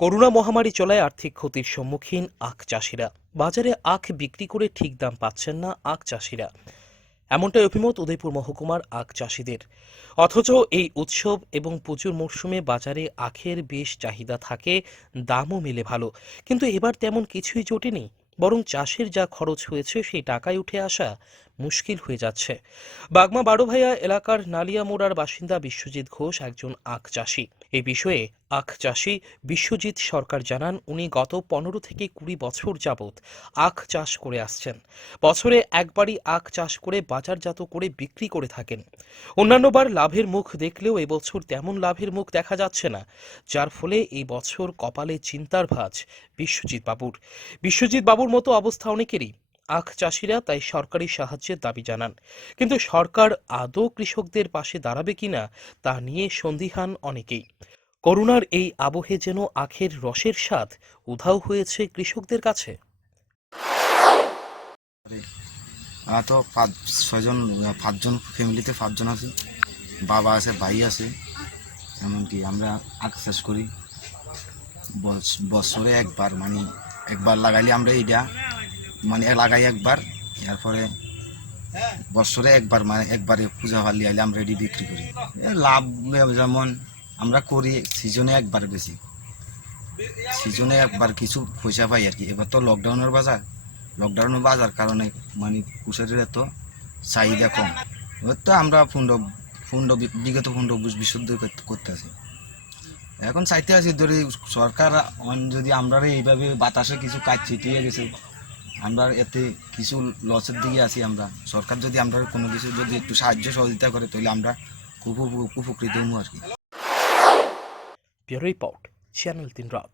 Corona মহামারী চলায় আর্থিক ক্ষতির সম্মুখীন আখ চাষিরা। বাজারে আখ বিক্রি করে ঠিক দাম পাচ্ছেন না আখ চাষিরা। এমনটাই অভিমত উদয়পুর মহকুমার আখ চাষিদের। অথচ এই উৎসব এবং পুজোর মরশুমে বাজারে আখের বেশ চাহিদা থাকে, দামও মেলে ভালো। কিন্তু এবার তেমন কিছুই জোটেনি, বরং চাষের যা খরচ হয়েছে সেই টাকায় উঠে আসা মুশকিল হয়ে যাচ্ছে। বাগমা বারোভাইয়া এলাকার নালিয়ামোড়ার বাসিন্দা বিশ্বজিৎ ঘোষ একজন আখ চাষি। এই বিষয়ে আখ চাষি বিশ্বজিৎ সরকার জানান, উনি গত পনেরো থেকে কুড়ি বছর যাবৎ আখ চাষ করে আসছেন। বছরে একবারই আখ চাষ করে বাজারজাত করে বিক্রি করে থাকেন। অন্যান্যবার লাভের মুখ দেখলেও এবছর তেমন লাভের মুখ দেখা যাচ্ছে না, যার ফলে এই বছর কপালে চিন্তার ভাঁজ বিশ্বজিৎ বাবুর। বিশ্বজিৎ বাবুর মতো অবস্থা অনেকেরই। আখ চাষিরা তাই সরকারি সাহায্যের দাবি জানান। কিন্তু সরকার আদৌ কৃষকদের পাশে দাঁড়াবে কিনা তা নিয়ে সন্দিহান অনেকেই। করোনার এই আবহে যেন আখের রসের স্বাদ উধাও হয়েছে কৃষকদের কাছে। তো পাঁচ, ছয়জন, পাঁচজন ফ্যামিলিতে পাঁচজন আছি, বাবা আছে, ভাই আছে, এমনকি আমরা আখ চাষ করি। বছ- বছরে একবার মানে একবার লাগাইলে আমরা এইটা মানে লাগাই একবার এরপরে বছরে একবার মানে একবারে পূজা পারলে আইলে আমরা এটি বিক্রি করি। লাভ যেমন আমরা করি, সিজনে একবার বেশি। সিজনে একবার কিছু পয়সা পাই আর কি। এবার তো লকডাউনের বাজার। লকডাউনের বাজার কারণে মানে কুশারের এত চাহিদা কম। এবার তো আমরা ফুন্ড ফুন্ড বিগত ফুন্ড বিশুদ্ধ করতে আছি এখন চাইতে আছি ধরি সরকার যদি আমরা এইভাবে বাতাসে কিছু কাজ ছিটিয়ে গেছে আমরা এতে কিছু লসের দিকে আছি আমরা। সরকার যদি আমরা কোনো কিছু যদি একটু সাহায্য সহযোগিতা করে, তাহলে আমরা খুব উপকৃত হব আর কি। রিপোর্ট, চ্যানেল তিন রাত।